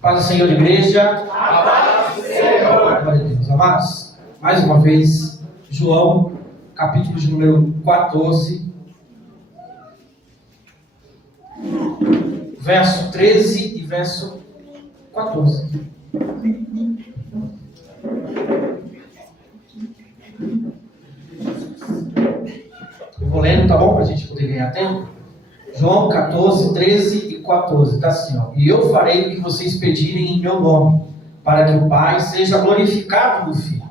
Paz do Senhor, igreja. A paz do Senhor. Glória a Deus. Amados, mais uma vez, João, capítulo de número 14, verso 13 e verso 14. Eu vou lendo, tá bom? Para a gente poder ganhar tempo. João 14, 13 e 14. Está assim, ó. E eu farei o que vocês pedirem em meu nome, para que o Pai seja glorificado no Filho.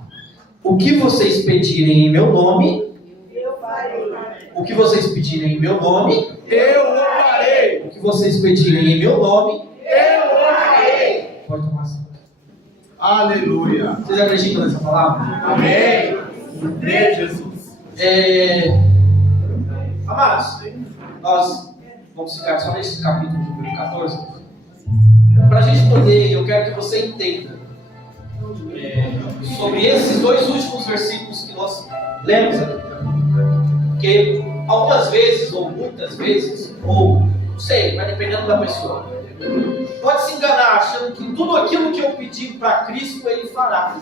O que vocês pedirem em meu nome, Eu farei. o que vocês pedirem em meu nome, Eu o farei. o que vocês pedirem em meu nome, Eu o farei. pode tomar assim. Aleluia. Vocês acreditam nessa palavra? Amém. Crê, Jesus. Amados, nós vamos ficar só nesse capítulo de número 14. Para a gente poder, eu quero que você entenda sobre esses dois últimos versículos que nós lemos aqui. Porque algumas vezes, ou muitas vezes, ou não sei, vai dependendo da pessoa, pode se enganar achando que tudo aquilo que eu pedi para Cristo Ele fará.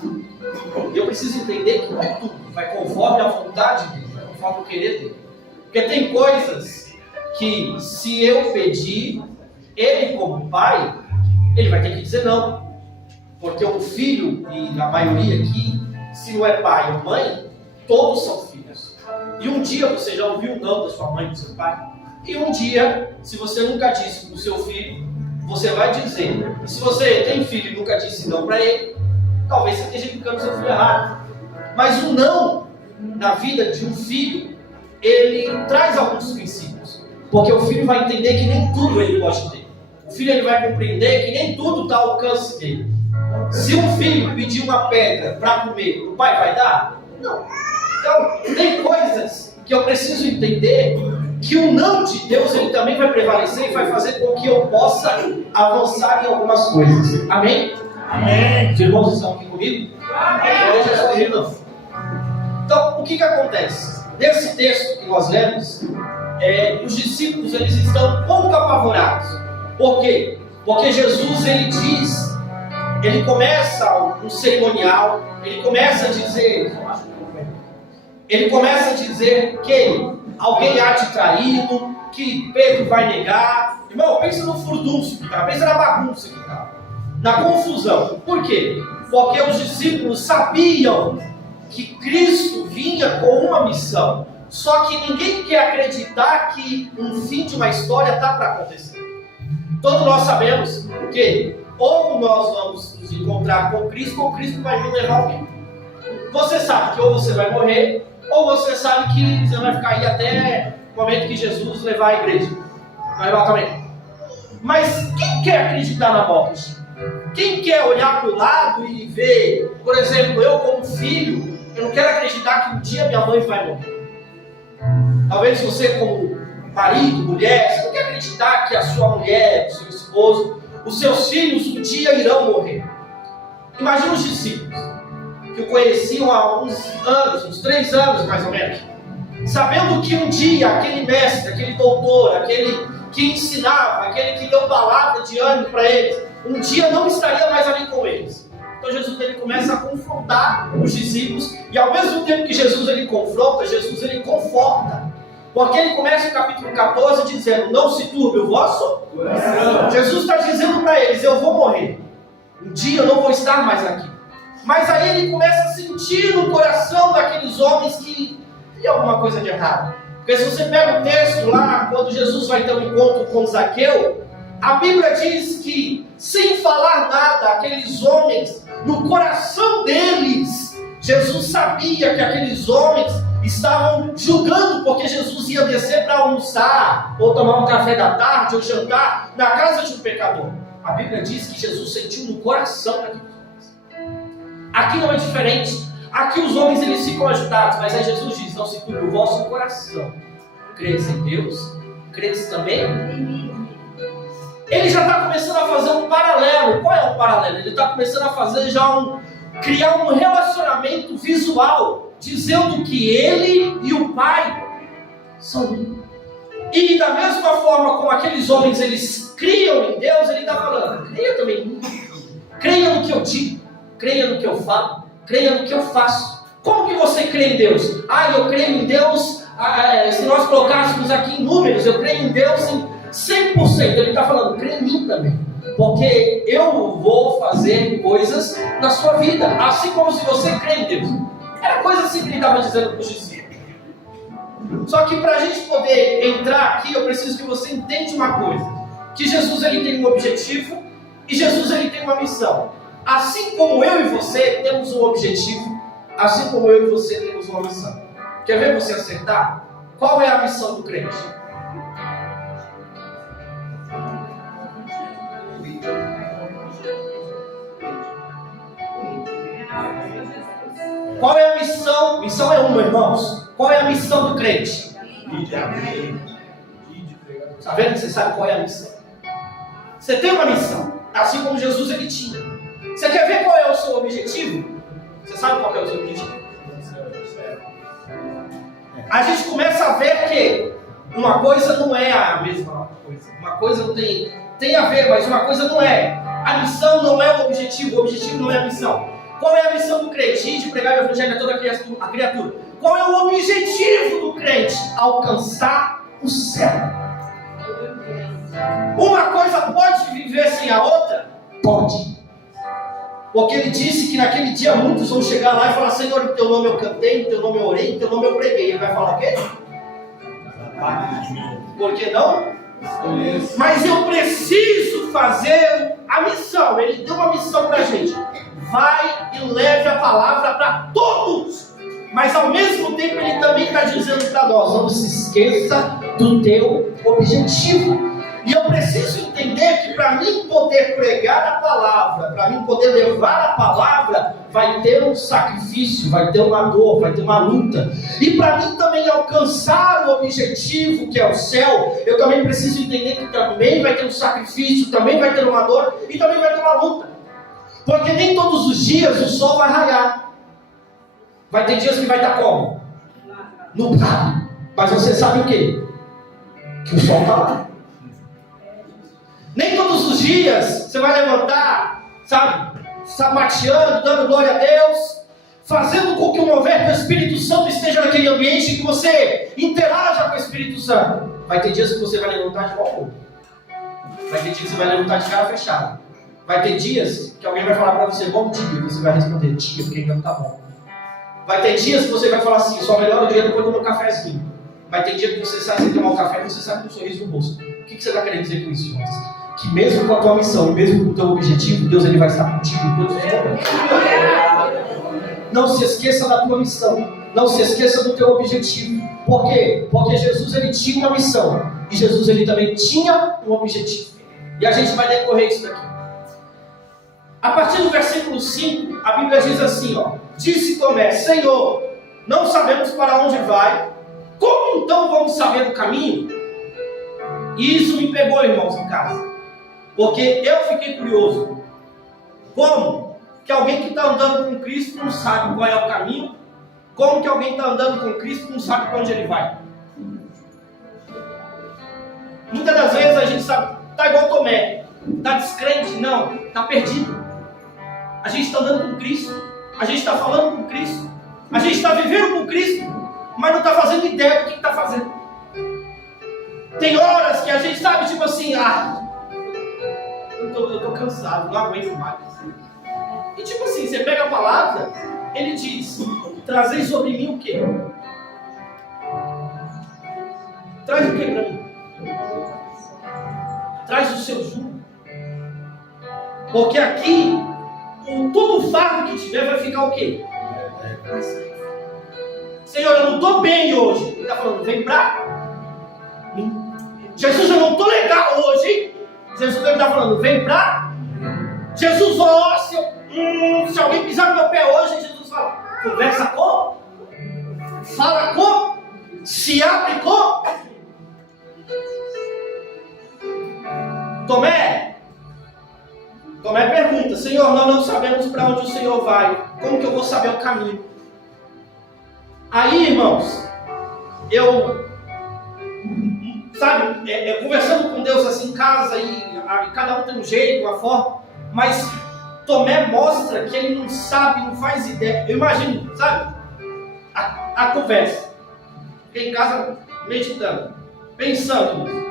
E eu preciso entender que não é tudo, vai conforme a vontade dele, vai conforme o querer dele. Porque tem coisas que, se eu pedir, ele como pai, ele vai ter que dizer não. Porque o filho, e a maioria aqui, se não é pai ou mãe, todos são filhos. E um dia você já ouviu o não da sua mãe e do seu pai. E um dia, se você nunca disse para o seu filho, você vai dizer. E se você tem filho e nunca disse não para ele, talvez você esteja ficando seu filho errado. Mas o não na vida de um filho, ele traz alguns princípios. Porque o filho vai entender que nem tudo ele pode ter. O filho ele vai compreender que nem tudo está ao alcance dele. Se um filho pedir uma pedra para comer, o pai vai dar? Não. Então, tem coisas que eu preciso entender que o não de Deus ele também vai prevalecer e vai fazer com que eu possa avançar em algumas coisas. Amém? Amém. Os irmãos estão aqui comigo? Amém. Então, o que acontece? Nesse texto que nós lemos, os discípulos eles estão um pouco apavorados. Por quê? Porque Jesus ele diz, ele começa um cerimonial, ele começa a dizer que alguém há de traí-lo, que Pedro vai negar. Irmão, pensa no furdunço que está, pensa na bagunça que está, na confusão. Por quê? Porque os discípulos sabiam que Cristo vinha com uma missão, só que ninguém quer acreditar que um fim de uma história está para acontecer. Todos nós sabemos que ou nós vamos nos encontrar com Cristo, ou Cristo vai nos levar alguém. Você sabe que ou você vai morrer, ou você sabe que você vai ficar aí até o momento que Jesus levar a igreja, vai levar também. Mas quem quer acreditar na morte? Quem quer olhar para o lado e ver, por exemplo, eu como filho, eu não quero acreditar que um dia minha mãe vai morrer. Talvez você como marido, mulher, você não quer acreditar que a sua mulher, o seu esposo, os seus filhos um dia irão morrer. Imagina os discípulos, que o conheciam há uns anos, uns 3 anos mais ou menos, sabendo que um dia aquele mestre, aquele doutor, aquele que ensinava, aquele que deu palavra de ânimo para eles, um dia não estaria mais ali com eles. Então Jesus ele começa a confrontar os discípulos, e ao mesmo tempo que Jesus ele confronta, Jesus ele conforta. Porque ele começa o capítulo 14 dizendo, não se turbe o vosso coração. Jesus está dizendo para eles, eu vou morrer. Um dia eu não vou estar mais aqui. Mas aí ele começa a sentir no coração daqueles homens que tem alguma coisa de errado. Porque se você pega o texto lá, quando Jesus vai ter um encontro com Zaqueu, a Bíblia diz que, sem falar nada, aqueles homens, no coração deles, Jesus sabia que aqueles homens estavam julgando porque Jesus ia descer para almoçar, ou tomar um café da tarde, ou jantar na casa de um pecador. A Bíblia diz que Jesus sentiu no coração daqueles homens. Aqui não é diferente. Aqui os homens eles ficam agitados, mas aí Jesus diz, não se turbe o vosso coração. Credes em Deus, credes também em mim. Ele já está começando a fazer um paralelo. Qual é o paralelo? Ele está começando a fazer criar um relacionamento visual, dizendo que ele e o Pai são um. E da mesma forma como aqueles homens eles criam em Deus, ele está falando, cria também em mim. creia no que eu digo, creia no que eu falo, creia no que eu faço. Como que você crê em Deus? Eu creio em Deus, se nós colocássemos aqui em números, eu creio em Deus em 100%. Ele está falando, crê em mim também. Porque eu vou fazer coisas na sua vida, assim como se você crê em Deus. Era coisa assim que ele estava dizendo para os discípulos. Só que para a gente poder entrar aqui, eu preciso que você entenda uma coisa. Que Jesus ele tem um objetivo e Jesus ele tem uma missão. Assim como eu e você temos um objetivo, assim como eu e você temos uma missão. Quer ver você acertar? Qual é a missão do crente? Qual é a missão? Missão é uma, irmãos. Qual é a missão do crente? Está vendo que você sabe qual é a missão? Você tem uma missão, assim como Jesus ele tinha. Você quer ver qual é o seu objetivo? Você sabe qual é o seu objetivo? A gente começa a ver que uma coisa não é a mesma coisa. Uma coisa não tem a ver, mas uma coisa não é. A missão não é o objetivo não é a missão. Qual é a missão do crente? Ir de pregar o evangelho a toda a criatura. Qual é o objetivo do crente? Alcançar o céu. Uma coisa pode viver sem a outra? Pode. Porque ele disse que naquele dia muitos vão chegar lá e falar: Senhor, em teu nome eu cantei, em teu nome eu orei, em teu nome eu preguei. Ele vai falar o quê? Por que não? Mas eu preciso fazer a missão. Ele deu uma missão para a gente. Vai e leve a palavra para todos. Mas ao mesmo tempo ele também está dizendo para nós: não se esqueça do teu objetivo. E eu preciso entender que para mim poder pregar a palavra, para mim poder levar a palavra, vai ter um sacrifício, vai ter uma dor, vai ter uma luta. E para mim também alcançar o objetivo que é o céu, eu também preciso entender que também vai ter um sacrifício, também vai ter uma dor e também vai ter uma luta. Porque nem todos os dias o sol vai raiar. Vai ter dias que vai estar como? Nublado. Mas você sabe o quê? Que o sol está lá. Nem todos os dias você vai levantar, sabe, sapateando, dando glória a Deus, fazendo com que o mover do Espírito Santo esteja naquele ambiente e que você interaja com o Espírito Santo. Vai ter dias que você vai levantar de mau humor. Vai ter dias que você vai levantar de cara fechada. Vai ter dias que alguém vai falar para você bom dia, e você vai responder dia, porque ainda não está bom. Vai ter dias que você vai falar assim: só melhora o dia depois do meu cafezinho. Vai ter dia que você sai sem tomar um café e você sai com um sorriso no rosto. O que você está querendo dizer com isso, irmãos? Que mesmo com a tua missão, mesmo com o teu objetivo, Deus ele vai estar contigo em todos os momentos. Não se esqueça da tua missão. Não se esqueça do teu objetivo. Por quê? Porque Jesus ele tinha uma missão. E Jesus ele também tinha um objetivo. E a gente vai decorrer isso daqui. A partir do versículo 5, a Bíblia diz assim, ó: disse Tomé: Senhor, não sabemos para onde vai. Como então vamos saber o caminho? E isso me pegou, irmãos, em casa. Porque eu fiquei curioso. Como que alguém que está andando com Cristo não sabe qual é o caminho? Como que alguém está andando com Cristo não sabe para onde ele vai? Muitas das vezes a gente sabe, está igual Tomé, está descrente, não, está perdido. A gente está andando com Cristo, a gente está falando com Cristo, a gente está vivendo com Cristo, mas não está fazendo ideia do que está fazendo. Tem horas que a gente sabe, tipo assim, eu tô cansado, não aguento mais. E tipo assim, você pega a palavra, ele diz: trazei sobre mim o quê? Traz o quê para mim? Traz o seu jugo. Porque aqui, todo o fardo que tiver vai ficar o quê? Senhor, eu não estou bem hoje. Ele está falando: vem pra mim. Jesus, eu não estou legal hoje, hein? Jesus está falando: vem pra Jesus, ó, se alguém pisar no meu pé hoje, Jesus fala: conversa com, fala com, se abre com. Tomé pergunta: Senhor, nós não sabemos para onde o Senhor vai, como que eu vou saber o caminho? Aí, irmãos, conversando com Deus assim em casa, e cada um tem um jeito, uma forma, mas Tomé mostra que ele não sabe, não faz ideia. Eu imagino, sabe? A conversa. Fiquei em casa meditando, pensando nisso.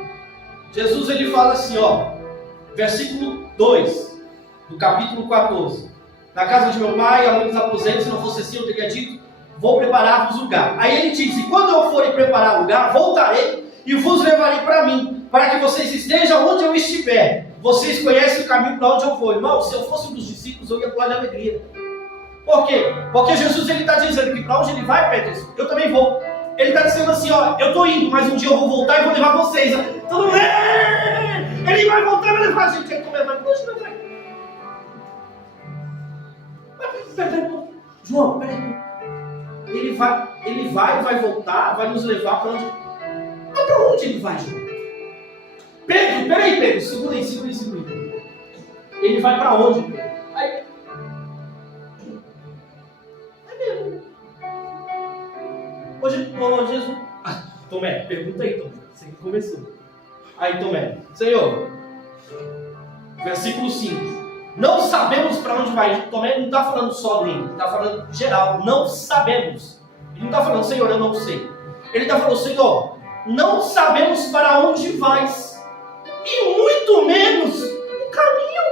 Jesus ele fala assim, ó, versículo 2 do capítulo 14. Na casa de meu pai há muitos aposentos, se não fosse assim eu teria dito, vou preparar-vos lugar. Aí ele diz, e quando eu for preparar lugar, voltarei e vos levarei para mim, para que vocês estejam onde eu estiver. Vocês conhecem o caminho para onde eu vou. Irmão, se eu fosse um dos discípulos, eu ia pular de alegria. Por quê? Porque Jesus ele está dizendo que para onde ele vai, Pedro, eu também vou. Ele está dizendo assim, ó, eu estou indo, mas um dia eu vou voltar e vou levar vocês. Tudo bem? Ele vai voltar e vai levar a gente. Ele vai, puxa, meu pai. Peraí, João, peraí. Ele vai voltar, vai nos levar para onde? Mas para onde ele vai, João? Pedro, peraí, Pedro, segura aí. Ele vai para onde, Pedro? Aí Pedro. Ô Jesus. Tomé, pergunta aí, Tomé. Você que começou. Aí, Tomé, Senhor, versículo 5. Não sabemos para onde vai. Tomé não está falando só dele, está falando geral. Não sabemos. Ele não está falando, Senhor, eu não sei. Ele está falando, Senhor, não sabemos para onde vais. E muito menos o caminho.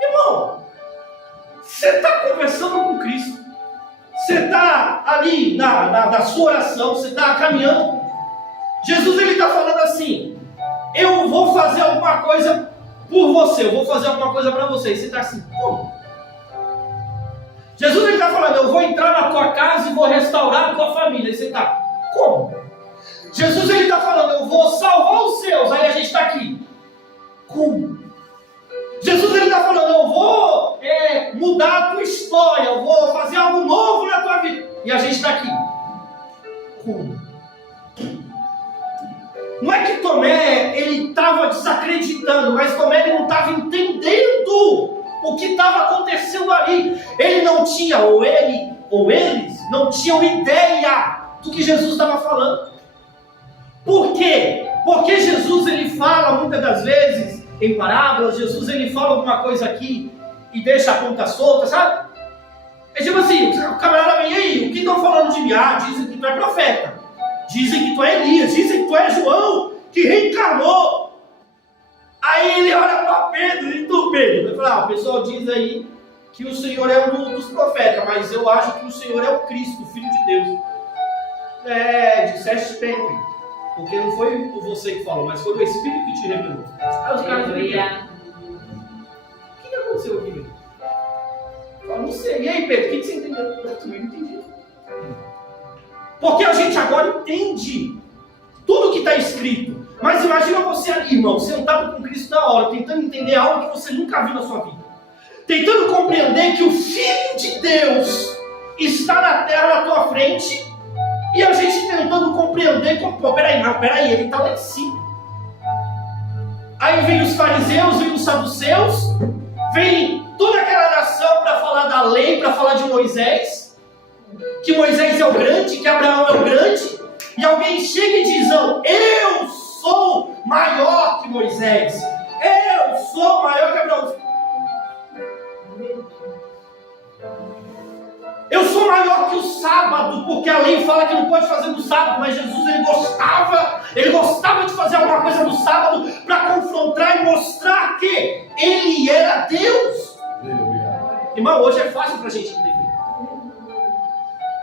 Irmão, você está conversando com Cristo. Você está ali na sua oração, você está caminhando. Jesus ele está falando assim, eu vou fazer alguma coisa por você, eu vou fazer alguma coisa para você. E você está assim, como? Jesus ele está falando, eu vou entrar na tua casa e vou restaurar a tua família. E você está, como? Jesus ele está falando, eu vou salvar os seus. Aí a gente está aqui, como? Jesus ele está falando, eu vou mudar a tua história, eu vou fazer algo novo na tua vida. E a gente está aqui, como? Não é que Tomé ele estava desacreditando, mas Tomé ele não estava entendendo o que estava acontecendo ali. Ele não tinha, ou eles não tinham ideia do que Jesus estava falando. Por quê? Porque Jesus ele fala muitas das vezes em parábolas. Jesus ele fala alguma coisa aqui e deixa a ponta solta, sabe? É tipo assim, o camarada vem aí, o que estão falando de mim? Ah, dizem que tu é profeta, dizem que tu é Elias, dizem que tu é João, que reencarnou. Aí ele olha para Pedro e tu, Pedro, vai falar, o pessoal diz aí que o Senhor é um dos profetas, mas eu acho que o Senhor é o Cristo, o Filho de Deus. Disseste bem, porque não foi você que falou, mas foi o Espírito que te revelou. Aí os caras viram. O que aconteceu aqui, Pedro? Eu não sei. E aí, Pedro, o que você entendeu? Eu também não entendi. Porque a gente agora entende tudo que está escrito. Mas imagina você ali, irmão, sentado com Cristo na hora, tentando entender algo que você nunca viu na sua vida. Tentando compreender que o Filho de Deus está na terra na tua frente. E a gente tentando compreender, peraí, ele está lá em cima. Aí vem os fariseus, vem os saduceus, vem toda aquela nação para falar da lei, para falar de Moisés, que Moisés é o grande, que Abraão é o grande, e alguém chega e diz, não, eu sou maior que Moisés, eu sou maior que Abraão. Eu sou maior que o sábado, porque a lei fala que não pode fazer no sábado, mas Jesus ele gostava de fazer alguma coisa no sábado para confrontar e mostrar que ele era Deus. Irmão, hoje é fácil para a gente entender.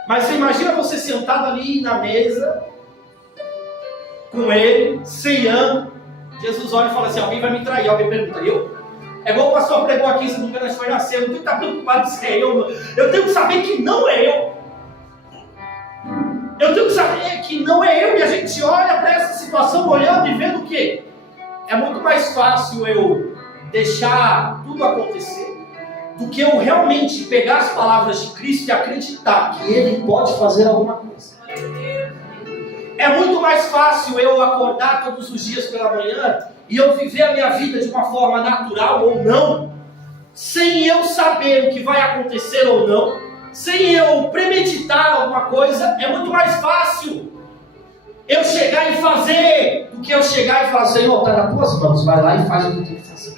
Mas você imagina você sentado ali na mesa, com ele, ceiando. Jesus olha e fala assim, alguém vai me trair. Alguém pergunta, eu? É igual o pastor pregou aqui, se não me engano, foi nascer. Eu não tenho que estar preocupado se é eu. Eu tenho que saber que não é eu. Eu tenho que saber que não é eu. E a gente olha para essa situação olhando e vendo o quê? É muito mais fácil eu deixar tudo acontecer do que eu realmente pegar as palavras de Cristo e acreditar que Ele pode fazer alguma coisa. É muito mais fácil eu acordar todos os dias pela manhã e eu viver a minha vida de uma forma natural ou não, sem eu saber o que vai acontecer ou não, sem eu premeditar alguma coisa. É muito mais fácil eu chegar e fazer do que eu chegar e falar, Senhor, está nas tuas mãos, vai lá e faz o que tem que fazer.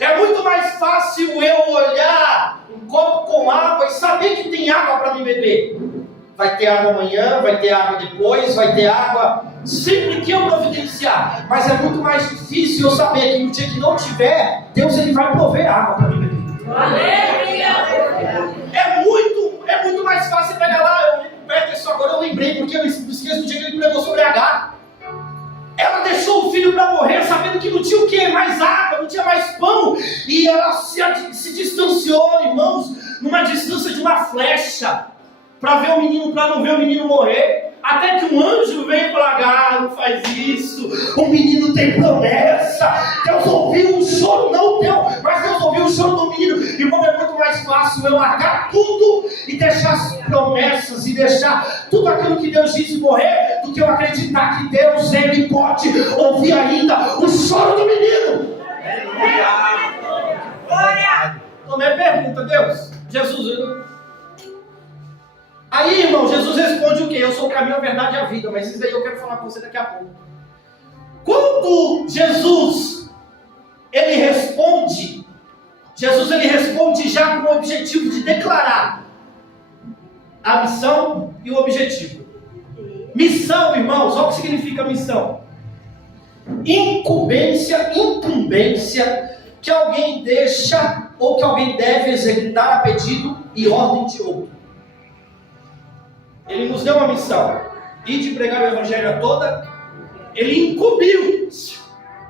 É muito mais fácil eu olhar um copo com água e saber que tem água para me beber. Vai ter água amanhã, vai ter água depois, vai ter água sempre que eu providenciar. Mas é muito mais difícil eu saber que no dia que não tiver, Deus ele vai prover água para me beber. É muito mais fácil pegar lá. Peterson, agora eu lembrei, porque eu esqueço do dia que ele pregou sobre H. Ela deixou o filho para morrer, sabendo que não tinha o quê? Mais água, não tinha mais pão. E ela se distanciou, irmãos, numa distância de uma flecha, para ver o menino, para não ver o menino morrer. Até que um anjo veio e falou: não faz isso, o menino tem promessa. Deus ouviu o choro, não o teu, mas Deus ouviu o choro do menino. Irmão, é muito mais fácil eu largar tudo e deixar as promessas e deixar tudo aquilo que Deus disse morrer, do que eu acreditar que Deus, ele pode ouvir ainda o choro do menino. Tomé pergunta: Deus, Jesus, aí, irmão, Jesus responde o quê? Eu sou o caminho, a verdade e a vida. Mas isso daí eu quero falar com você daqui a pouco. Quando Jesus, ele responde já com o objetivo de declarar a missão e o objetivo. Missão, irmãos, olha o que significa missão. Incumbência que alguém deixa ou que alguém deve executar a pedido e ordem de outro. Ele nos deu uma missão, ir de pregar o evangelho a toda. Ele incumbiu,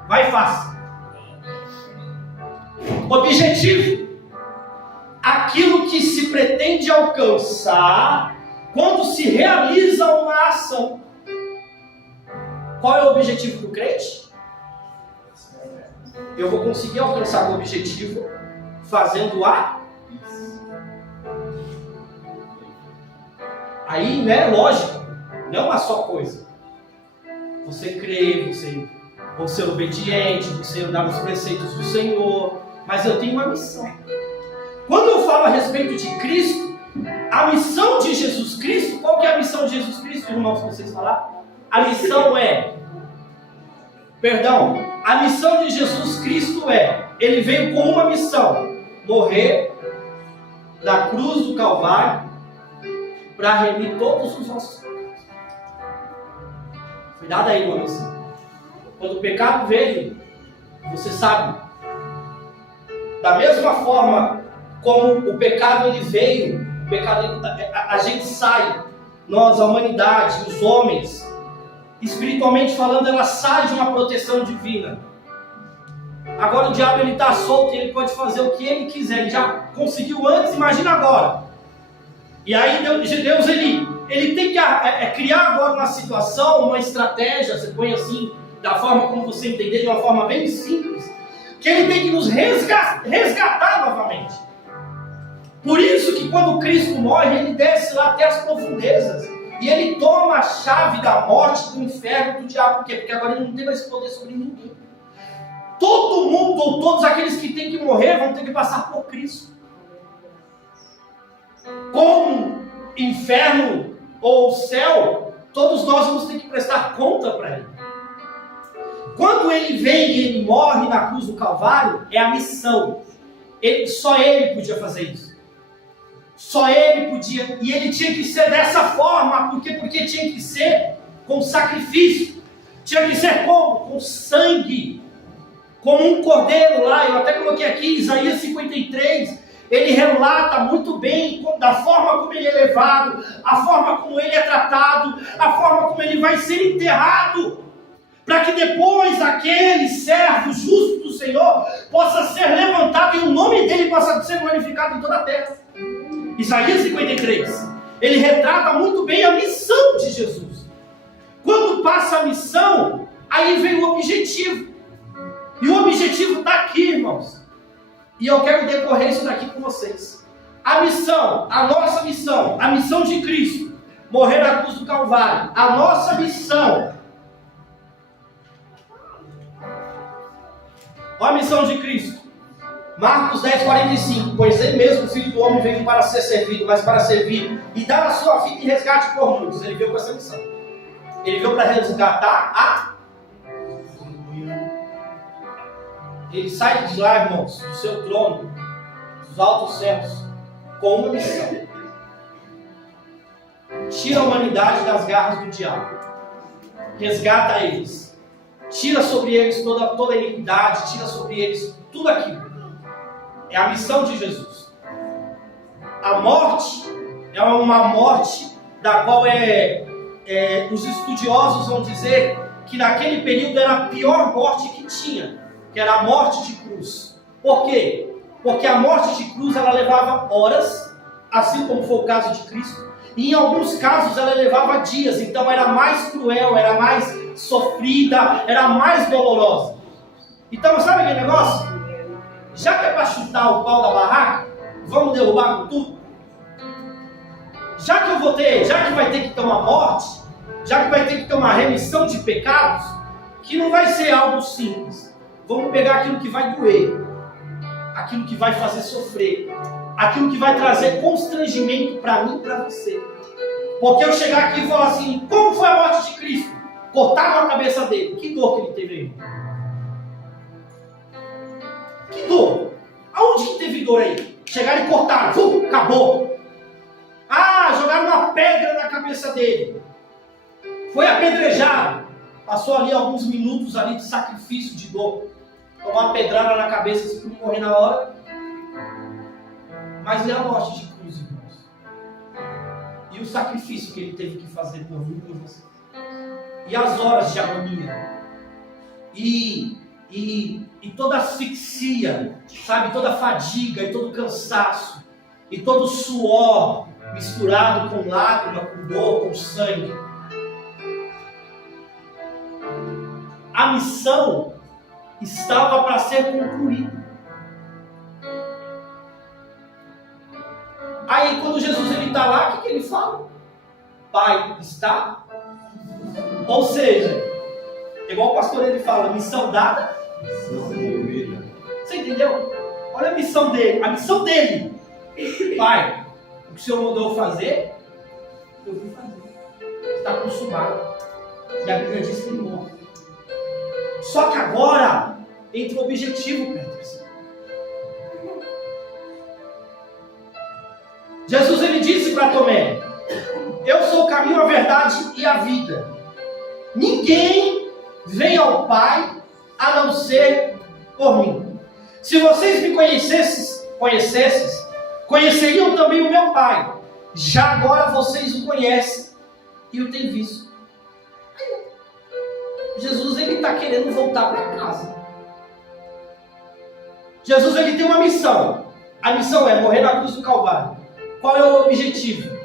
vai fácil. Objetivo, aquilo que se pretende alcançar quando se realiza uma ação. Qual é o objetivo do crente? Eu vou conseguir alcançar o objetivo fazendo a aí, né, lógico, não é uma só coisa. Você crê, você ser obediente, você andar nos preceitos do Senhor, mas eu tenho uma missão. Quando eu falo a respeito de Cristo, a missão de Jesus Cristo, qual que é a missão de Jesus Cristo, irmãos, se vocês falar? A missão a missão de Jesus Cristo ele veio com uma missão: morrer na cruz do Calvário, para remir todos os nossos pecados. Cuidado aí, meu amigo. Quando o pecado veio, você sabe, da mesma forma como o pecado ele veio, a gente sai, nós, a humanidade, os homens, espiritualmente falando, ela sai de uma proteção divina. Agora o diabo ele está solto e ele pode fazer o que ele quiser. Ele já conseguiu antes, imagina agora. E aí Deus ele tem que criar agora uma situação, uma estratégia, você põe assim, da forma como você entender, de uma forma bem simples, que ele tem que nos resgatar novamente. Por isso que quando Cristo morre, ele desce lá até as profundezas, e ele toma a chave da morte, do inferno, do diabo. Por quê? Porque agora ele não tem mais poder sobre ninguém. Todo mundo, ou todos aqueles que têm que morrer, vão ter que passar por Cristo. Como inferno ou céu, todos nós vamos ter que prestar conta para ele. Quando ele vem e ele morre na cruz do Calvário, é a missão. Só ele podia fazer isso. Só ele podia. E ele tinha que ser dessa forma. Por quê? Porque tinha que ser com sacrifício. Tinha que ser como? Com sangue. Como um cordeiro lá. Eu até coloquei aqui Isaías 53. Ele relata muito bem da forma como ele é levado, a forma como ele é tratado, a forma como ele vai ser enterrado, para que depois aquele servo justo do Senhor possa ser levantado e o nome dele possa ser glorificado em toda a terra. Isaías 53, ele retrata muito bem a missão de Jesus. Quando passa a missão, aí vem o objetivo, e o objetivo está aqui, irmãos. E eu quero decorrer isso daqui com vocês. A missão, a nossa missão, a missão de Cristo, morrer na cruz do Calvário, a nossa missão. Olha a missão de Cristo. Marcos 10:45. Pois ele mesmo, o Filho do Homem, veio para ser servido, mas para servir e dar a sua vida em resgate por muitos. Ele veio com essa missão. Ele veio para resgatar ele sai de lá, irmãos, do seu trono, dos altos céus, com uma missão. Tira a humanidade das garras do diabo. Resgata eles. Tira sobre eles toda a iniquidade, tira sobre eles tudo aquilo. É a missão de Jesus. A morte é uma morte da qual os estudiosos vão dizer que naquele período era a pior morte que tinha, que era a morte de cruz. Por quê? Porque a morte de cruz ela levava horas, assim como foi o caso de Cristo, e em alguns casos ela levava dias, então era mais cruel, era mais sofrida, era mais dolorosa. Então sabe aquele negócio? Já que é para chutar o pau da barraca, vamos derrubar com tudo? Já que vai ter que ter uma morte, já que vai ter que ter uma remissão de pecados, que não vai ser algo simples. Vamos pegar aquilo que vai doer, aquilo que vai fazer sofrer, aquilo que vai trazer constrangimento para mim e para você. Porque eu chegar aqui e falar assim, como foi a morte de Cristo? Cortaram a cabeça dele. Que dor que ele teve aí? Que dor? Aonde que teve dor aí? Chegaram e cortaram, acabou. Ah, jogaram uma pedra na cabeça dele. Foi apedrejado. Passou ali alguns minutos ali de sacrifício, de dor. Tomar uma pedrada na cabeça se não morrer na hora. Mas e a morte de cruz, irmãos? E o sacrifício que ele teve que fazer por mim e por você? E as horas de agonia? E toda a asfixia, sabe? Toda a fadiga, e todo o cansaço, e todo o suor misturado com lágrima, com dor, com sangue. A missão estava para ser concluída. Aí quando Jesus está lá, o que ele fala? Pai, está? Ou seja, igual o pastor ele fala, missão dada. Você entendeu? Olha a missão dele. A missão dele. Pai, o que o Senhor mandou eu fazer, eu vim fazer. Está consumado. E a Bíblia diz que ele morre. Só que agora entra o objetivo, Pedro. Jesus ele disse para Tomé: eu sou o caminho, a verdade e a vida. Ninguém vem ao Pai a não ser por mim. Se vocês me conhecessem, conheceriam também o meu Pai. Já agora vocês o conhecem e o têm visto. Jesus ele está querendo voltar para casa. Jesus ele tem uma missão. A missão é morrer na cruz do Calvário. Qual é o objetivo?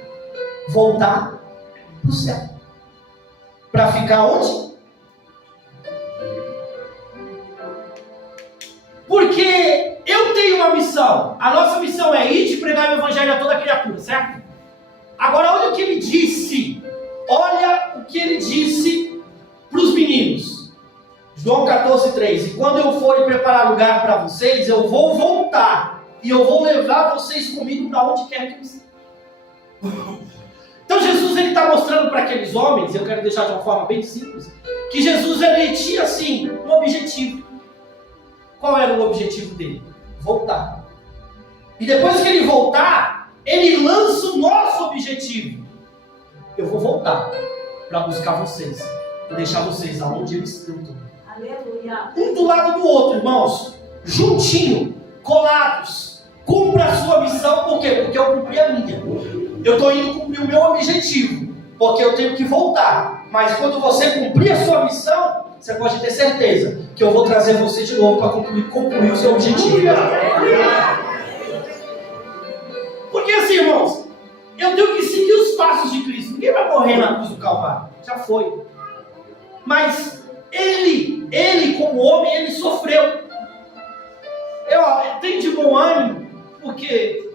Voltar para o céu. Para ficar onde? Porque eu tenho uma missão. A nossa missão é ir e pregar o evangelho a toda criatura, certo? Agora olha o que ele disse. Olha o que ele disse para os meninos. João 14:3. E quando eu for preparar lugar para vocês, eu vou voltar. E eu vou levar vocês comigo para onde quer que vocês. Então Jesus ele está mostrando para aqueles homens, eu quero deixar de uma forma bem simples, que Jesus ele tinha assim um objetivo. Qual era o objetivo dele? Voltar. E depois que ele voltar, ele lança o nosso objetivo. Eu vou voltar para buscar vocês e deixar vocês aonde eles estão. Aleluia. Um do lado do outro, irmãos, juntinho, colados. Cumpra a sua missão, por quê? Porque eu cumpri a minha. Eu estou indo cumprir o meu objetivo, porque eu tenho que voltar. Mas quando você cumprir a sua missão, você pode ter certeza que eu vou trazer você de novo para concluir o seu objetivo. Porque assim, irmãos, eu tenho que seguir os passos de Cristo. Ninguém vai morrer na cruz do Calvário. Já foi. Mas ele como homem, ele sofreu. Eu tenho de bom ânimo, porque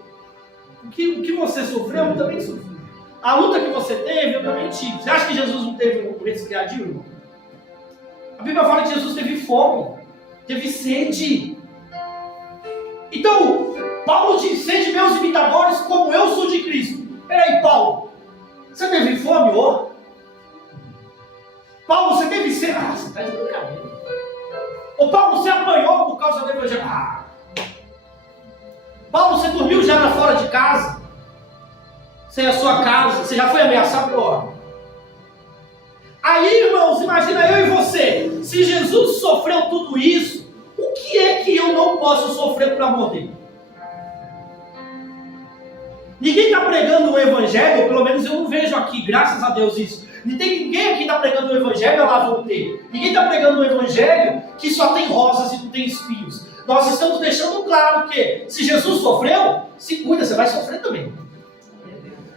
o que você sofreu, eu também sofri. A luta que você teve, eu também tive. Você acha que Jesus não teve um resfriadinho? A Bíblia fala que Jesus teve fome, teve sede. Então, Paulo diz: sede meus imitadores como eu sou de Cristo. Peraí, Paulo, você teve fome, Paulo, você teve sede? Ah, você está de brincadeira. Ô Paulo, você apanhou por causa do evangelho? Paulo, você dormiu já fora de casa? Sem a sua casa? Você já foi ameaçado por ordem? Aí, irmãos, imagina eu e você. Se Jesus sofreu tudo isso, o que é que eu não posso sofrer por amor dele? Ninguém está pregando o evangelho, ou pelo menos eu não vejo aqui, graças a Deus, isso. Ninguém aqui está pregando o evangelho, lá vão ter. Ninguém está pregando o evangelho que só tem rosas e não tem espinhos. Nós estamos deixando claro que se Jesus sofreu, se cuida, você vai sofrer também.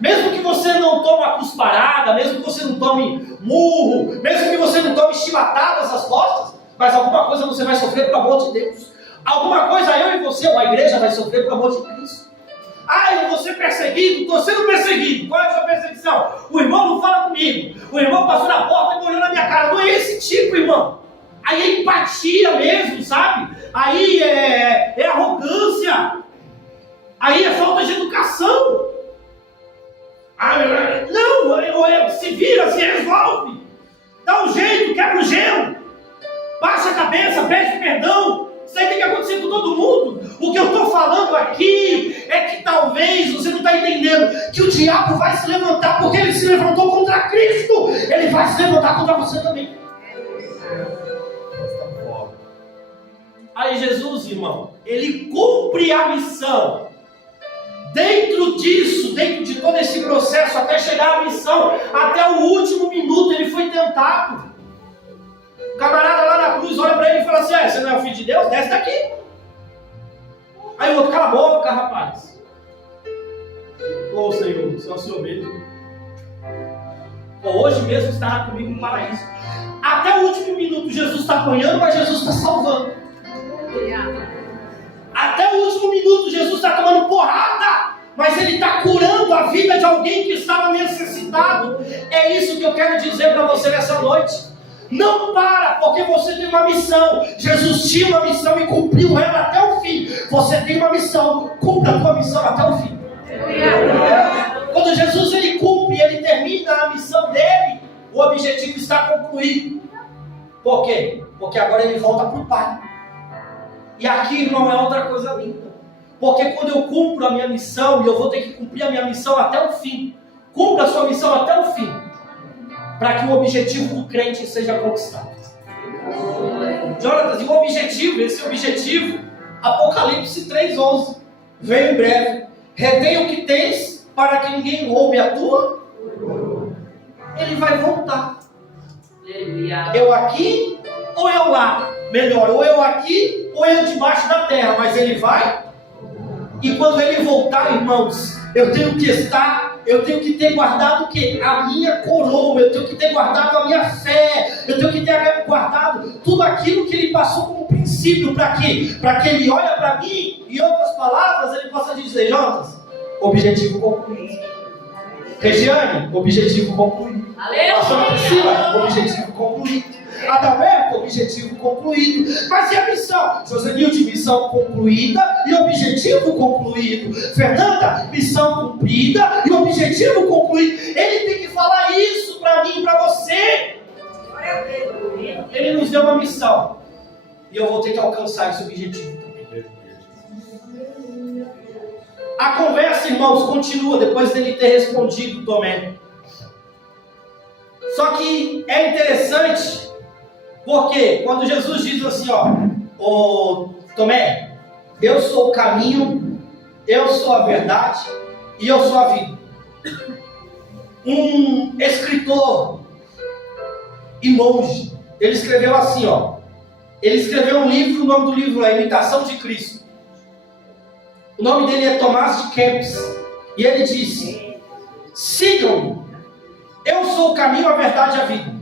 Mesmo que você não tome uma cusparada, mesmo que você não tome murro, mesmo que você não tome chibatadas nas costas, mas alguma coisa você vai sofrer por amor de Deus. Alguma coisa eu e você, ou a igreja, vai sofrer por amor de Cristo. Eu vou ser perseguido, estou sendo perseguido. Qual é a sua perseguição? O irmão não fala comigo. O irmão passou na porta e olhou na minha cara. Não é esse tipo, irmão. Aí é empatia mesmo, sabe? Aí é arrogância. Aí é falta de educação. Não, se vira, se resolve. Dá um jeito, quebra o gelo. Baixa a cabeça, pede perdão. Isso aí tem que acontecer com todo mundo. O que eu estou falando aqui é que talvez você não está entendendo que o diabo vai se levantar, porque ele se levantou contra Cristo. Ele vai se levantar contra você também. Aí Jesus, irmão, ele cumpre a missão. Dentro disso, dentro de todo esse processo, até chegar à missão, até o último minuto ele foi tentado. O camarada lá na cruz olha para ele e fala assim: você não é o filho de Deus? Desce daqui. Aí o outro: cala a boca, rapaz. Ô Senhor, você é o Senhor mesmo. Hoje mesmo estará comigo no paraíso. Até o último minuto Jesus está apanhando, mas Jesus está salvando. Até o último minuto Jesus está tomando porrada, mas ele está curando a vida de alguém que estava necessitado. É isso que eu quero dizer para você nessa noite. Não para, porque você tem uma missão. Jesus tinha uma missão e cumpriu ela até o fim. Você tem uma missão, cumpra a tua missão até o fim. Quando Jesus ele cumpre, ele termina a missão dele, o objetivo está concluído. Por quê? Porque agora ele volta para o Pai. E aqui, irmão, é outra coisa linda. Porque quando eu cumpro a minha missão, e eu vou ter que cumprir a minha missão até o fim. Cumpra a sua missão até o fim, para que o objetivo do crente seja conquistado. Jonatas, e o objetivo, esse objetivo, Apocalipse 3:11, veio em breve. Retém o que tens, para que ninguém roube a tua. Ele vai voltar. Eu aqui ou eu lá? Melhor, ou eu aqui ou eu debaixo da terra, mas ele vai. E quando ele voltar, irmãos, eu tenho que ter guardado o quê? A minha coroa, eu tenho que ter guardado a minha fé, eu tenho que ter guardado tudo aquilo que ele passou como princípio. Para quê? Para que ele olhe para mim, em outras palavras, ele possa dizer: Jonas, objetivo concluído. Regiane, objetivo concluído. Pastor Priscila, objetivo concluído. Adalberto, objetivo concluído. Mas e a missão? Josenilde, missão concluída e objetivo concluído. Fernanda, missão cumprida e objetivo concluído. Ele tem que falar isso para mim e para você. Ele nos deu uma missão e eu vou ter que alcançar esse objetivo também. A conversa, irmãos, continua depois dele ter respondido Tomé. Só que é interessante, porque quando Jesus diz assim, ô Tomé, eu sou o caminho, eu sou a verdade e eu sou a vida. Um escritor e monge, ele escreveu assim, ele escreveu um livro, o nome do livro é Imitação de Cristo. O nome dele é Tomás de Kempis. E ele disse: sigam-me, eu sou o caminho, a verdade e a vida.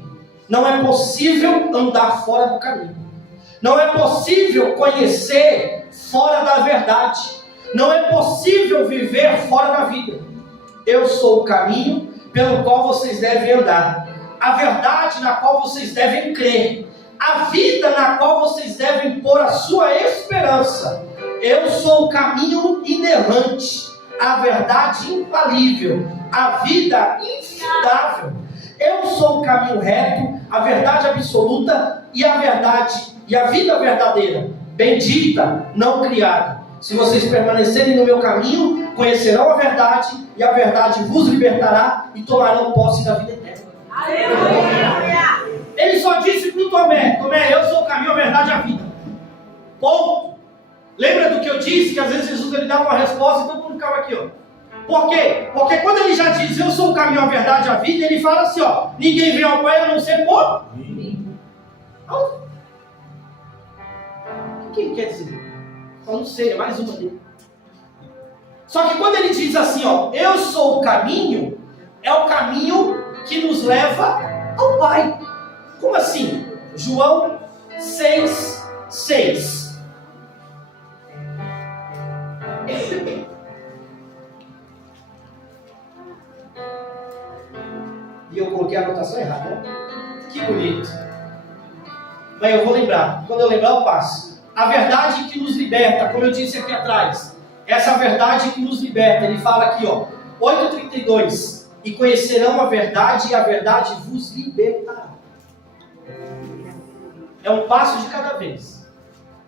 Não é possível andar fora do caminho. Não é possível conhecer fora da verdade. Não é possível viver fora da vida. Eu sou o caminho pelo qual vocês devem andar. A verdade na qual vocês devem crer. A vida na qual vocês devem pôr a sua esperança. Eu sou o caminho inerrante, a verdade infalível, a vida infindável. Eu sou o caminho reto, a verdade absoluta e a verdade e a vida verdadeira, bendita, não criada. Se vocês permanecerem no meu caminho, conhecerão a verdade, e a verdade vos libertará e tomarão posse da vida eterna. Aleluia! Ele só disse para o Tomé: Tomé, eu sou o caminho, a verdade e a vida. Ponto. Lembra do que eu disse? Que às vezes Jesus ele dava uma resposta e todo mundo ficava aqui, ó. Por quê? Porque quando ele já diz eu sou o caminho, a verdade e a vida, ele fala assim, ó: ninguém vem ao Pai a não ser por mim. O que ele quer dizer? Eu não sei, é mais uma dele. Só que quando ele diz assim, ó, eu sou o caminho, é o caminho que nos leva ao Pai. Como assim? João 6:6. E eu coloquei a anotação errada, né? Que bonito. Mas eu vou lembrar. Quando eu lembrar, eu passo. A verdade que nos liberta, como eu disse aqui atrás. Essa verdade que nos liberta. Ele fala aqui, ó. 8:32. E conhecerão a verdade, e a verdade vos libertará. É um passo de cada vez.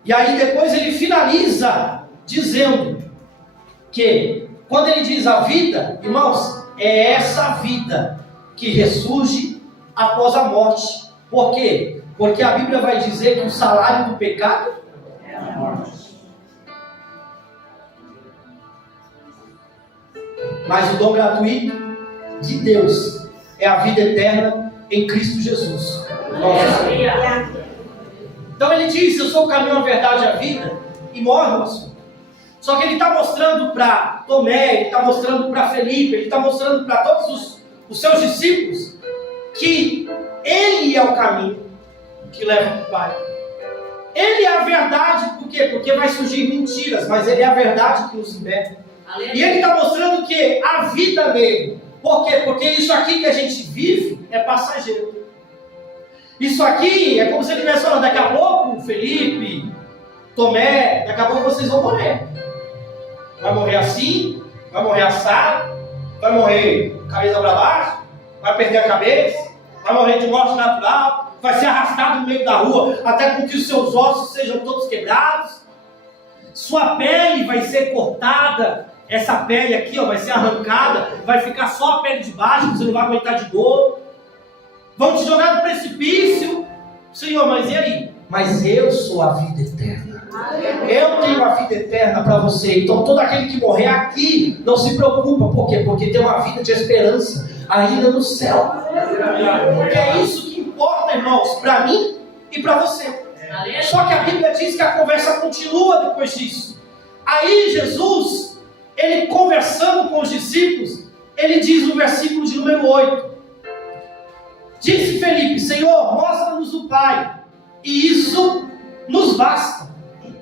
E aí depois ele finaliza dizendo que, quando ele diz a vida, irmãos, é essa vida que ressurge após a morte. Por quê? Porque a Bíblia vai dizer que o salário do pecado é a morte. Mas o dom gratuito de Deus é a vida eterna em Cristo Jesus. Então ele diz, eu sou o caminho, a verdade e a vida, e morre o assunto. Só que ele está mostrando para Tomé, ele está mostrando para Felipe, ele está mostrando para todos os seus discípulos que ele é o caminho que leva para o Pai. Ele é a verdade, por quê? Porque vai surgir mentiras, mas ele é a verdade que nos liberta. E ele está mostrando que a vida nele, por quê? Porque isso aqui que a gente vive é passageiro. Isso aqui é como se ele estivesse falando, daqui a pouco, Felipe, Tomé, daqui a pouco vocês vão morrer. Vai morrer assim, vai morrer assado, vai morrer cabeça para baixo, vai perder a cabeça, vai morrer de morte natural, vai ser arrastado no meio da rua, até com que os seus ossos sejam todos quebrados. Sua pele vai ser cortada, essa pele aqui, ó, vai ser arrancada, vai ficar só a pele de baixo, você não vai aguentar de dor. Vão te jogar no precipício. Senhor, mas e aí? Mas eu sou a vida eterna. Eu tenho a vida eterna para você. Então todo aquele que morrer aqui, não se preocupa. Por quê? Porque tem uma vida de esperança ainda no céu. Porque é isso que importa, irmãos, para mim e para você. Só que a Bíblia diz que a conversa continua depois disso. Aí Jesus, ele conversando com os discípulos, ele diz no versículo de número 8. Disse Felipe, Senhor, mostra-nos o Pai, e isso nos basta.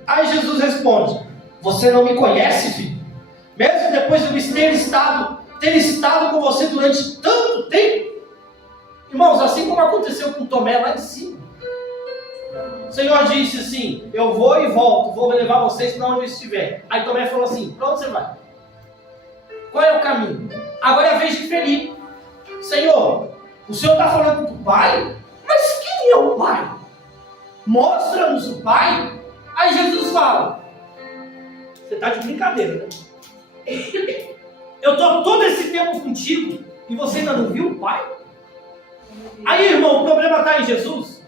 Aí Jesus responde, você não me conhece, filho? Mesmo depois de eu ter estado com você durante tanto tempo? Irmãos, assim como aconteceu com Tomé lá em cima. O Senhor disse assim, eu vou e volto, vou levar vocês para onde eu estiver. Aí Tomé falou assim, para onde você vai? Qual é o caminho? Agora é a vez de Felipe. Senhor, o Senhor está falando do Pai? Mas quem é o Pai? Mostra-nos o Pai. Aí Jesus fala, você está de brincadeira, né? Eu estou todo esse tempo contigo e você ainda não viu o Pai? Aí, irmão, o problema está em Jesus?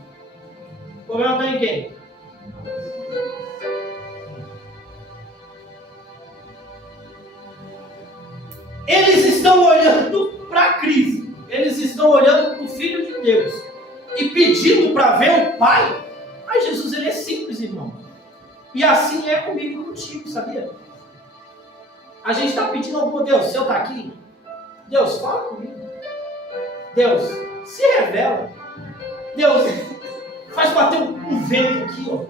O problema está em quem? Eles estão olhando para Cristo. Eles estão olhando para o Filho de Deus e pedindo para ver o Pai. Mas Jesus, ele é simples, irmão. E assim é comigo e contigo, sabia? A gente está pedindo ao Deus, o Senhor está aqui? Deus, fala comigo. Deus, se revela. Deus, faz bater um vento aqui, ó.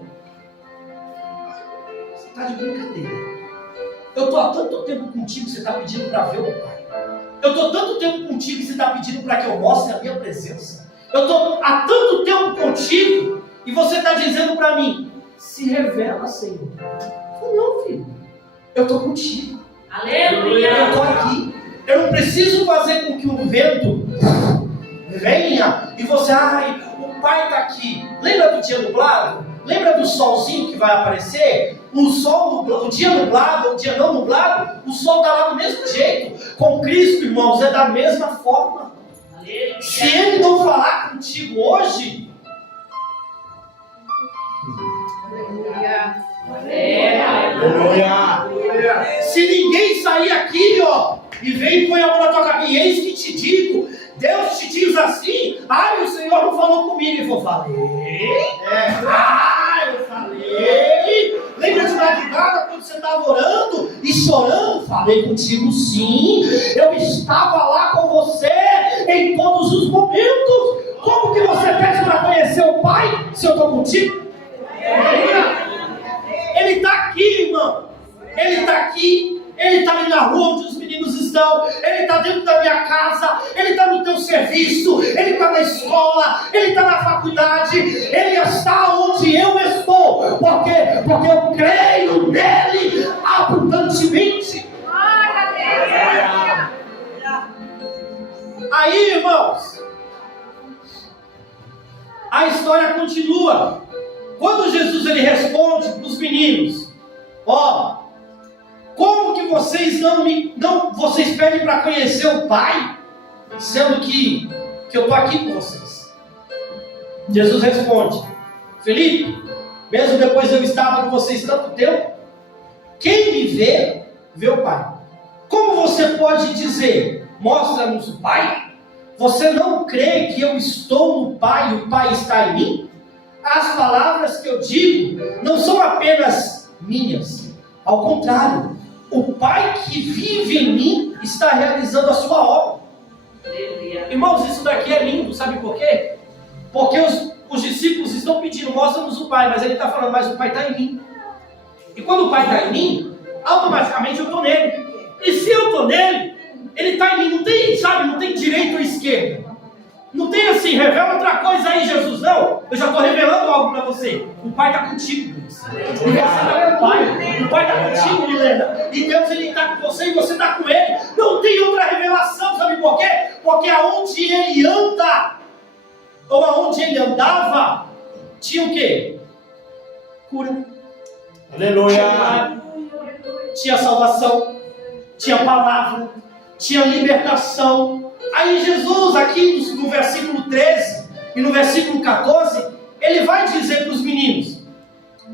Você está de brincadeira. Eu estou há tanto tempo contigo, você está pedindo para ver o Pai. Eu estou tanto tempo contigo e você está pedindo para que eu mostre a minha presença. Eu estou há tanto tempo contigo e você está dizendo para mim, se revela, Senhor. Eu não, filho. Eu estou contigo. Aleluia! Eu estou aqui. Eu não preciso fazer com que o vento venha e você, ai, o Pai está aqui. Lembra do dia nublado? Lembra do solzinho que vai aparecer? O dia nublado, o dia não nublado, o sol está lá do mesmo jeito. Com Cristo, irmãos, é da mesma forma. Se Ele não falar contigo hoje, se ninguém sair aqui, e vem e põe a mão na tua cabeça, e eis que te digo, Deus te diz assim, o Senhor não falou comigo. Eu falei, eu falei. Lembra de madrugada quando você estava orando e chorando? Falei contigo sim, eu estava lá com você em todos os momentos. Como que você pede para conhecer o Pai se eu estou contigo? Ele está aqui, irmão. Ele está aqui. Ele está ali na rua onde os meninos estão. Ele está dentro da minha casa. Ele está no teu serviço. Ele está na escola. Ele está na faculdade. Ele está onde eu estou. Porque eu creio nele abundantemente. Aí, irmãos, a história continua. Quando Jesus ele responde para os meninos, como que vocês vocês pedem para conhecer o Pai, sendo que eu estou aqui com vocês? Jesus responde, Felipe, mesmo depois eu estava com vocês tanto tempo, quem me vê, vê o Pai. Como você pode dizer, mostra-nos o Pai? Você não crê que eu estou no Pai e o Pai está em mim? As palavras que eu digo não são apenas minhas. Ao contrário, o Pai que vive em mim está realizando a sua obra. Irmãos, isso daqui é lindo, sabe por quê? Porque os discípulos estão pedindo, mostra-nos o Pai, mas ele está falando, mas o Pai está em mim. E quando o Pai está em mim, automaticamente eu estou nele. E se eu estou nele, ele está em mim. Não tem direita ou esquerda. Não tem assim, revela outra coisa aí, Jesus. Não, eu já estou revelando algo para você. O Pai está contigo, Deus. E você está com o Pai. O Pai está contigo, Milena. E Deus ele está com você e você está com Ele. Não tem outra revelação, sabe por quê? Porque aonde Ele anda, ou aonde Ele andava, tinha o quê? Cura. Aleluia. Tinha salvação. Tinha palavra. Tinha libertação. Aí Jesus, aqui no versículo 13 e no versículo 14, ele vai dizer para os meninos,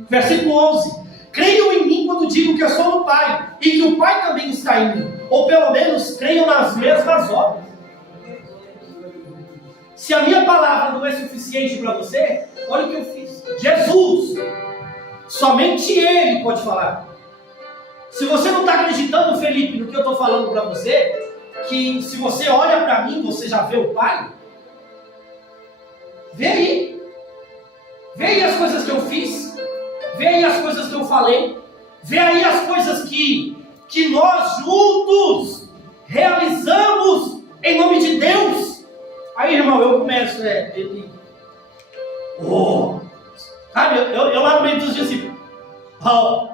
versículo 11, creiam em mim quando digo que eu sou no Pai, e que o Pai também está em mim, ou pelo menos creiam nas mesmas obras. Se a minha palavra não é suficiente para você, olha o que eu fiz. Jesus, somente Ele pode falar. Se você não está acreditando, Felipe, no que eu estou falando para você, que se você olha para mim, você já vê o Pai? Vê aí. Vê aí as coisas que eu fiz. Vê aí as coisas que eu falei. Vê aí as coisas que nós juntos realizamos em nome de Deus. Aí, irmão, eu começo, sabe, eu lá no meio dos discípulos.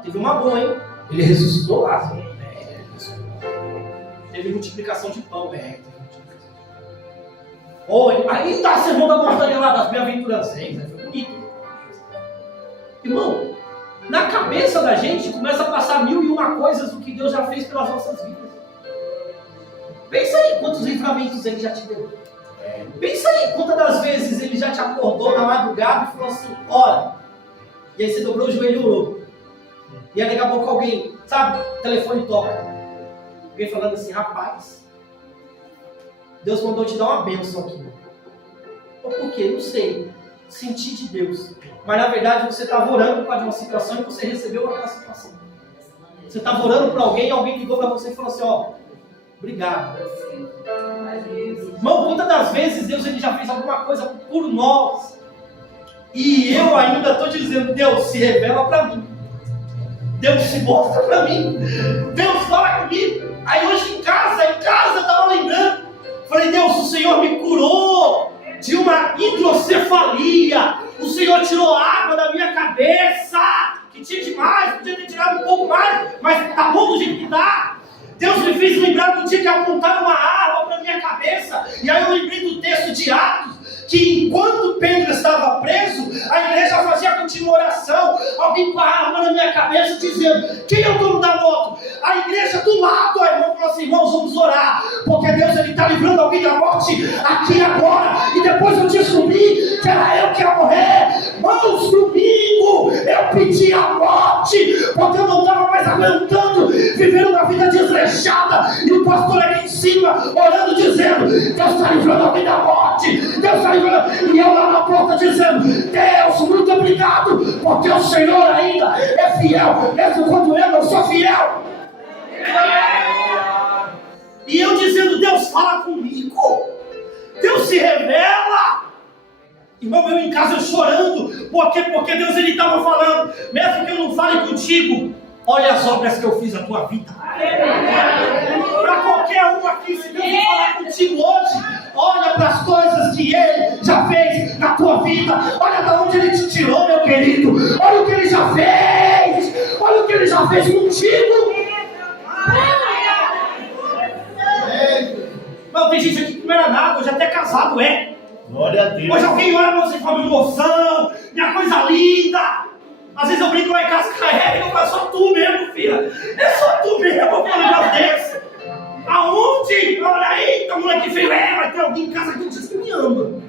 Teve uma boa, hein? Ele ressuscitou lá. Teve multiplicação de pão, aí está o sermão da montanha lá, das bem-aventuranças, foi bonito. Irmão, na cabeça da gente começa a passar 1001 coisas do que Deus já fez pelas nossas vidas. Pensa aí quantos livramentos Ele já te deu. Pensa aí quantas das vezes Ele já te acordou na madrugada e falou assim, ora. E aí você dobrou o joelho e orou. E aí daqui a pouco alguém, sabe, o telefone toca. Alguém falando assim, rapaz, Deus mandou te dar uma bênção aqui. Ou por quê? Não sei. Senti de Deus. Mas na verdade você estava orando por causa de uma situação e você recebeu aquela situação. Você estava orando para alguém e alguém ligou para você e falou assim, obrigado. Irmão, quantas das vezes Deus ele já fez alguma coisa por nós e eu ainda estou dizendo, Deus se revela para mim. Deus se mostra para mim. Deus fala comigo. Aí hoje em casa eu estava lembrando. Falei, Deus, o Senhor me curou de uma hidrocefalia. O Senhor tirou água da minha cabeça, que tinha demais, podia ter tirado um pouco mais, mas tá bom do jeito que dá. Deus me fez lembrar do dia que apontaram uma arma para minha cabeça. E aí eu lembrei do texto de Atos, que enquanto Pedro estava preso, a igreja fazia contínua oração, alguém com a arma na minha cabeça dizendo: quem é o dono da moto? A igreja do lado. Aí o irmão falou assim: irmãos, vamos orar, porque Deus está livrando alguém da morte aqui agora. E depois eu descobri que era eu que ia morrer. Irmãos, domingo eu pedi a morte, porque eu não estava mais aguentando viver uma vida desleixada, e o pastor aqui em cima orando, dizendo: Deus está livrando alguém da morte, Deus está livrando. E eu lá na porta dizendo: Deus, muito obrigado, porque o Senhor ainda é fiel, mesmo quando eu não sou fiel. E eu dizendo: Deus, fala comigo, Deus se revela. Irmão, eu em casa chorando, porque Deus ele estava falando: mesmo que eu não fale contigo, olha as obras que eu fiz na tua vida. Para qualquer um aqui, se Deus não falar contigo hoje, olha para as coisas que Ele já fez na tua vida. Olha de onde Ele te tirou, meu querido. Olha o que Ele já fez. Olha o que Ele já fez contigo. Não, tem gente aqui que não era nada, hoje até casado é. Glória a Deus. Hoje alguém olha pra você e fala: minha emoção, minha coisa linda. Às vezes eu brinco lá em casa com a Eva e eu falo: é só tu mesmo, filha. É só tu mesmo, eu falo um negócio desse. Aonde? Olha aí, tá moleque feio. Vai ter alguém em casa que diz que me ama.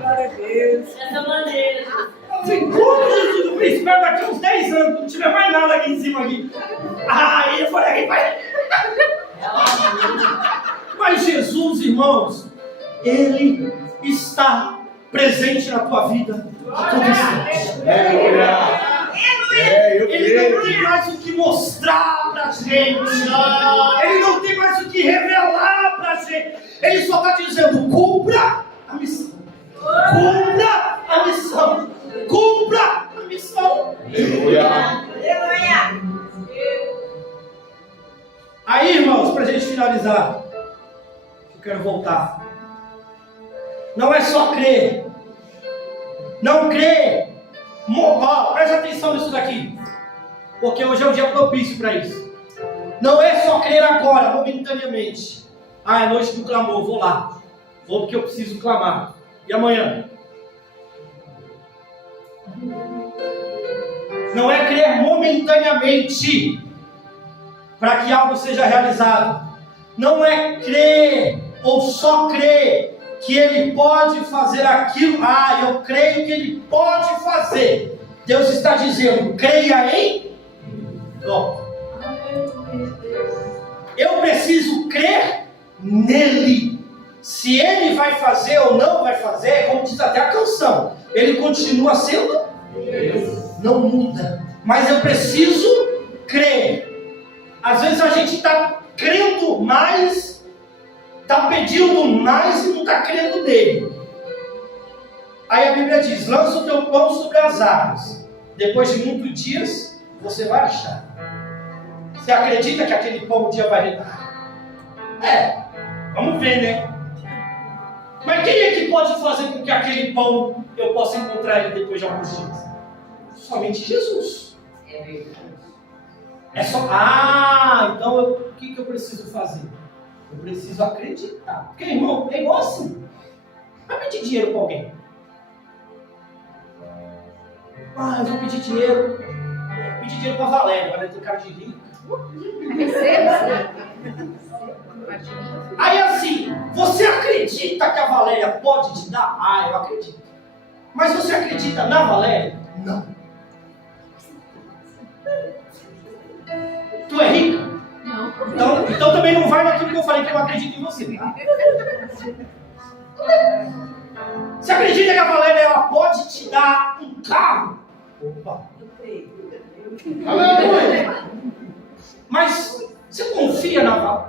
Glória a Deus. Dessa maneira. Como Jesus, eu espero daqui a uns 10 anos, quando não tiver mais nada aqui em cima aqui. Aí eu falei: vai. Mas Jesus, irmãos, Ele está presente na tua vida a todo instante. Ele não tem mais o que mostrar pra gente. Ele não tem mais o que revelar pra gente. Ele só está dizendo: cumpra a missão. Cumpra a missão. Cumpra a missão. Aí, irmãos, pra gente finalizar, eu quero voltar. Não é só crer. Não crer. Presta atenção nisso daqui, porque hoje é o dia propício para isso. Não é só crer agora, momentaneamente. É noite do clamor, vou lá. Vou porque eu preciso clamar. E amanhã? Não é crer momentaneamente para que algo seja realizado. Não é crer ou só crer que Ele pode fazer aquilo. Eu creio que Ele pode fazer. Deus está dizendo: creia em Deus. Eu preciso crer nele. Se Ele vai fazer ou não vai fazer, como diz até a canção, Ele continua sendo Deus. Não muda. Mas eu preciso crer. Às vezes a gente está crendo mais, está pedindo mais e não está crendo nele. Aí a Bíblia diz: lança o teu pão sobre as águas, depois de muitos dias você vai achar. Você acredita que aquele pão um dia vai redar? Vamos ver, né? Mas quem é que pode fazer com que aquele pão eu possa encontrar ele depois de alguns dias? Somente Jesus. É verdade. É só, então o que eu preciso fazer? Eu preciso acreditar. Porque, irmão, é igual assim. Vai pedir dinheiro para alguém. Eu vou pedir dinheiro. Vou pedir dinheiro para Valéria. Valéria tem cara de rico. Aí assim, você acredita que a Valéria pode te dar? Eu acredito. Mas você acredita na Valéria? Não. Tu é rica? Não. Então também não vai naquilo que eu falei que eu não acredito em você. Tá? Você acredita que a Valéria ela pode te dar um carro? Opa! Aleluia! Mas você confia na Valéria?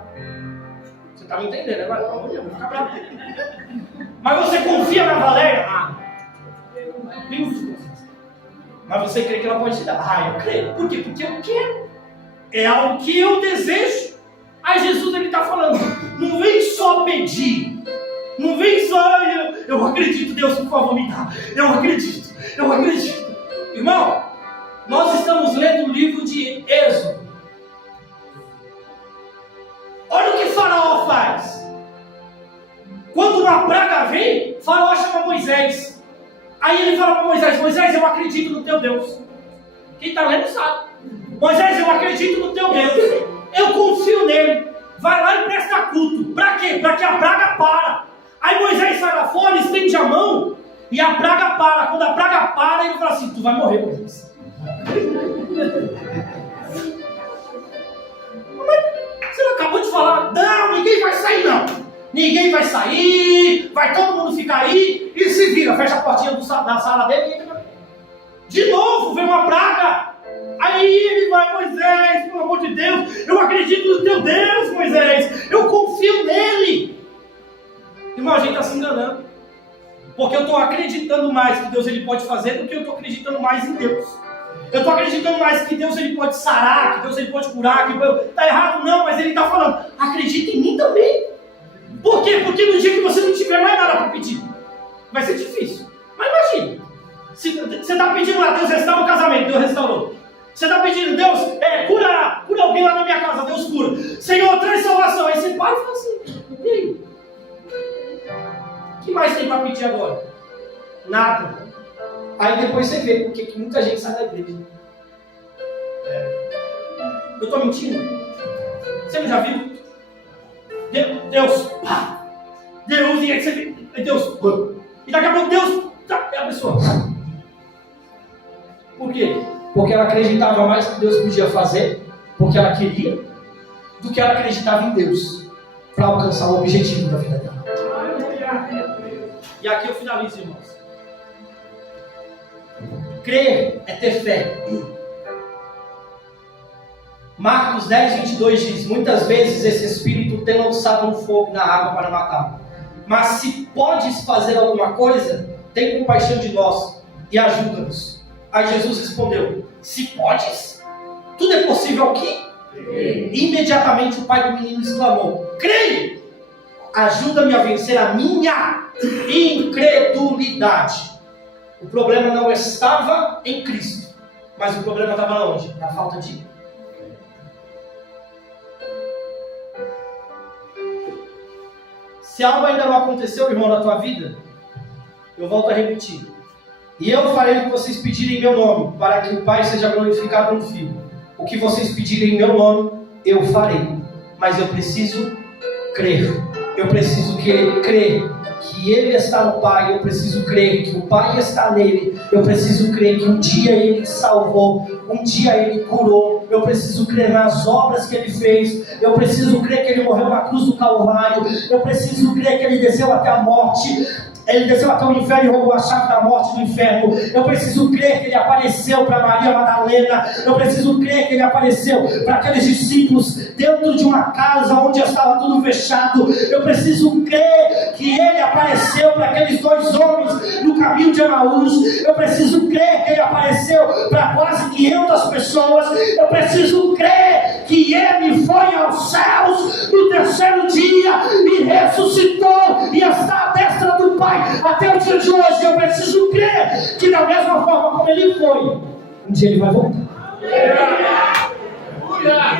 Você está me entendendo, né? Vou ficar bravo. Mas você confia na Valéria? Mas você crê que ela pode te dar? Eu creio. Por quê? Porque eu quero. É algo que eu desejo. Aí Jesus ele está falando: não vem só pedir. Não vem só, eu acredito, Deus, por favor, me dá. Eu acredito. Irmão, nós estamos lendo o livro de Êxodo. Olha o que Faraó faz. Quando uma praga Aí ele fala para Moisés: Moisés, eu acredito no teu Deus. Quem está lendo sabe. Moisés, eu acredito no teu Deus. Eu confio nele. Vai lá e presta culto. Para quê? Para que a praga para. Aí Moisés sai lá fora, estende a mão e a praga para. Quando a praga para, ele fala assim: tu vai morrer, Moisés. Mas você não acabou de falar? Não, ninguém vai sair não. Ninguém vai sair. Vai todo mundo ficar aí. E se vira, fecha a portinha da sala dele e entra. De novo, vem uma praga. Aí ele vai: Moisés, pelo amor de Deus, eu acredito no teu Deus, Moisés. Eu confio nele. Irmão, a gente está se enganando. Porque eu estou acreditando mais que Deus ele pode fazer do que eu estou acreditando mais em Deus. Eu estou acreditando mais que Deus ele pode sarar, que Deus ele pode curar, que está errado não, mas ele está falando: acredita em mim também. Por quê? Porque no dia que você não tiver mais nada para pedir, vai ser difícil. Mas imagina, se você está pedindo lá: Deus restaura o casamento, Deus restaurou. Você está pedindo: Deus, cura alguém lá na minha casa, Deus cura. Senhor, traz salvação. Aí você para e fala assim: e aí? O que mais tem para pedir agora? Nada. Aí depois você vê porque que muita gente sai da igreja. Eu estou mentindo? Você não já viu? Deus, pá! Deus, e aí você vê, Deus, e daqui a pouco Deus, tá, é a pessoa. Por quê? Porque ela acreditava mais que Deus podia fazer, porque ela queria, do que ela acreditava em Deus, para alcançar o objetivo da vida dela. E aqui eu finalizo, irmãos. Crer é ter fé. Marcos 10, 22 diz: muitas vezes esse espírito tem lançado um fogo na água para matar. Mas se podes fazer alguma coisa, tem compaixão de nós e ajuda-nos. Aí Jesus respondeu: se podes? Tudo é possível aqui? Imediatamente o pai do menino exclamou: creio! Ajuda-me a vencer a minha incredulidade. O problema não estava em Cristo, mas o problema estava onde? Na falta de. Se algo ainda não aconteceu, irmão, na tua vida, eu volto a repetir: e eu farei o que vocês pedirem em meu nome, para que o Pai seja glorificado no Filho. O que vocês pedirem em meu nome, eu farei. Mas eu preciso crer. Eu preciso crer que Ele está no Pai. Eu preciso crer que o Pai está nele. Eu preciso crer que um dia Ele salvou, um dia Ele curou. Eu preciso crer nas obras que Ele fez. Eu preciso crer que Ele morreu na cruz do Calvário. Eu preciso crer que Ele desceu até a morte. Ele desceu até o inferno e roubou a chave da morte do inferno. Eu preciso crer que Ele apareceu para Maria Madalena. Eu preciso crer que Ele apareceu para aqueles discípulos dentro de uma casa onde estava tudo fechado. Eu preciso crer que Ele apareceu para aqueles dois homens no caminho de Emaús. Eu preciso crer que Ele apareceu para quase 500 pessoas. Eu preciso crer que Ele foi aos céus no terceiro dia e ressuscitou e está à destra do Pai até o dia de hoje. Eu preciso crer que da mesma forma como Ele foi, um dia Ele vai voltar.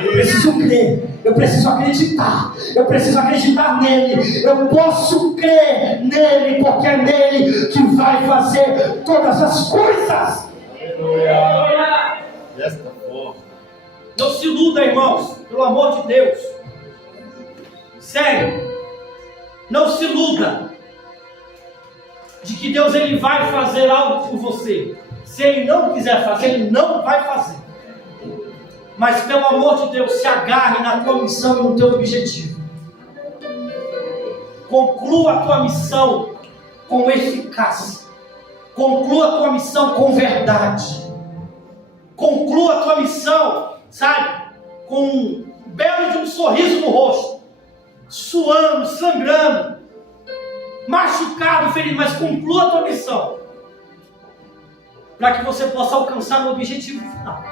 Eu preciso crer, eu preciso acreditar, eu preciso acreditar nele. Eu posso crer nele, porque é nele que vai fazer todas as coisas. Desta forma. Não se iluda, irmãos, pelo amor de Deus. Sério, não se iluda de que Deus ele vai fazer algo por você. Se Ele não quiser fazer, Ele não vai fazer. Mas pelo amor de Deus, se agarre na tua missão e no teu objetivo. Conclua a tua missão com eficácia. Conclua a tua missão com verdade. Conclua a tua missão, sabe, com um belo de um sorriso no rosto, suando, sangrando, machucado, ferido, mas conclua a tua missão, para que você possa alcançar o objetivo final.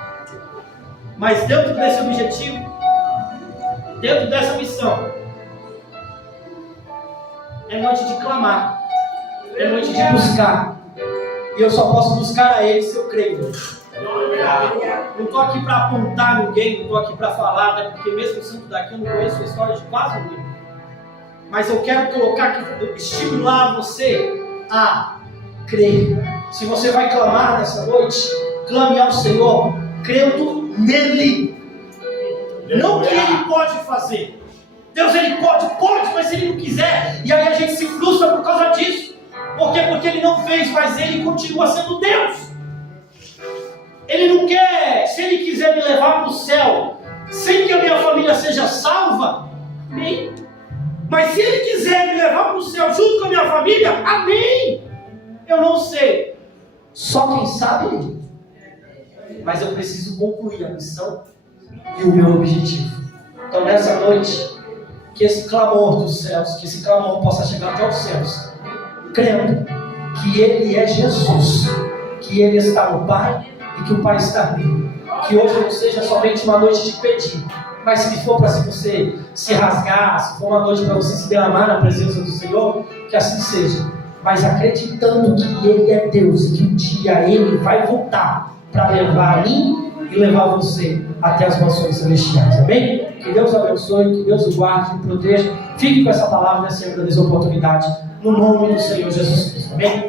Mas dentro desse objetivo, dentro dessa missão, é noite de clamar, é noite de buscar, e eu só posso buscar a Ele se eu creio. Não estou aqui para apontar ninguém, não estou aqui para falar, até porque mesmo sendo daqui eu não conheço a história de quase ninguém. Mas eu quero colocar aqui, estimular você a crer. Se você vai clamar nessa noite, clame ao Senhor, crendo nele. Não que Ele pode fazer. Deus, Ele pode, mas se Ele não quiser, e aí a gente se frustra por causa disso. Por quê? Porque Ele não fez, mas Ele continua sendo Deus. Ele não quer, se Ele quiser me levar para o céu, sem que a minha família seja salva, amém. Mas se Ele quiser me levar para o céu junto com a minha família, amém. Eu não sei, só quem sabe Ele. Mas eu preciso concluir a missão e o meu objetivo. Então nessa noite, que esse clamor dos céus, que esse clamor possa chegar até os céus, crendo que Ele é Jesus, que Ele está no Pai e que o Pai está nele. Que hoje não seja somente uma noite de pedir, mas se for para você se rasgar, se for uma noite para você se derramar na presença do Senhor, que assim seja. Mas acreditando que Ele é Deus e que um dia Ele vai voltar para levar a mim e levar você até as mansões celestiais, amém? Que Deus abençoe, que Deus o guarde e proteja. Fique com essa palavra nessa grande oportunidade, no nome do Senhor Jesus Cristo, amém?